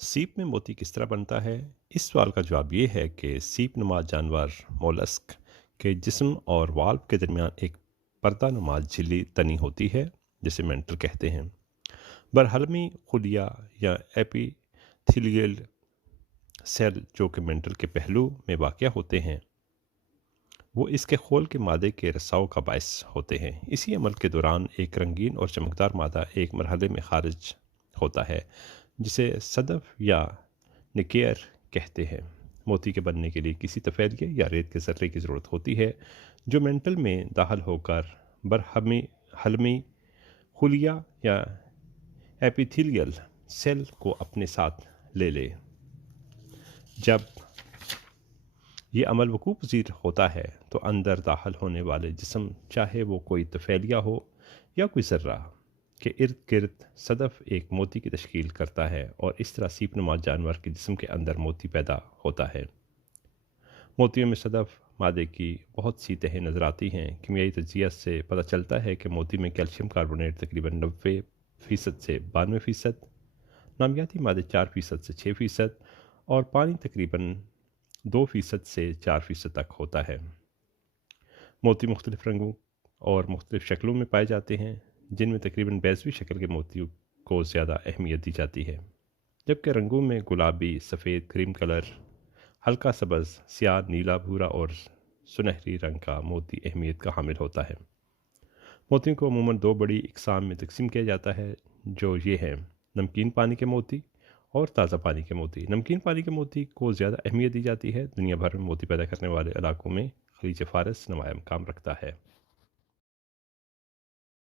सीप में मोती किस तरह बनता है? इस सवाल का जवाब ये है कि सीप नुमा जानवर मोलस्क के जिस्म और वाल्व के दरमियान एक पर्दा नुमा झिल्ली तनी होती है, जिसे मेंटल कहते हैं। बरहलमी खुलिया या एपिथेलियल सेल जो कि मेंटल के पहलू में वाक़या होते हैं, वो इसके खोल के मादे के रसाव का बायस होते हैं। इसी अमल के दौरान एक रंगीन और चमकदार मादा एक मरहले में खारिज होता है, जिसे सदफ या निकेयर कहते हैं। मोती के बनने के लिए किसी तफेलिए या रेत के ज़र्रे की ज़रूरत होती है, जो मेंटल में दाखिल होकर बरहमी हलमी खुलिया या एपिथेलियल सेल को अपने साथ ले ले। जब ये अमल वकूफ़ पज़ीर होता है तो अंदर दाखिल होने वाले जिस्म, चाहे वो कोई तफेलिया हो या कोई ज़र्रा, के इर्द गिर्द सदफ एक मोती की तश्कील करता है और इस तरह सीप नुमा जानवर के जिस्म के अंदर मोती पैदा होता है। मोतियों में सदफ मादे की बहुत सी तहें नज़र आती हैं। कीमियाई तजिया से पता चलता है कि मोती में कैल्शियम कार्बोनेट तकरीबन 90% से 92%, नामियाती मादे 4% से 6% और पानी तकरीबन 2% से 4% तक होता है। मोती मुख्तलिफ रंगों और मुख्तलिफ शक्लों में पाए जाते हैं, जिनमें तकरीबन 82 शक्ल के मोतियों को ज़्यादा अहमियत दी जाती है, जबकि रंगों में गुलाबी, सफ़ेद, क्रीम कलर, हल्का सब्ज़, स्याह, नीला, भूरा और सुनहरी रंग का मोती अहमियत का हामिल होता है। मोतियों को अमूमन दो बड़ी इकसाम में तकसीम किया जाता है, जो ये हैं नमकीन पानी के मोती और ताज़ा पानी के मोती। नमकीन पानी के मोती को ज़्यादा अहमियत दी जाती है। दुनिया भर में मोती पैदा करने वाले इलाकों में खलीज फ़ारस नुमाया मकाम रखता है।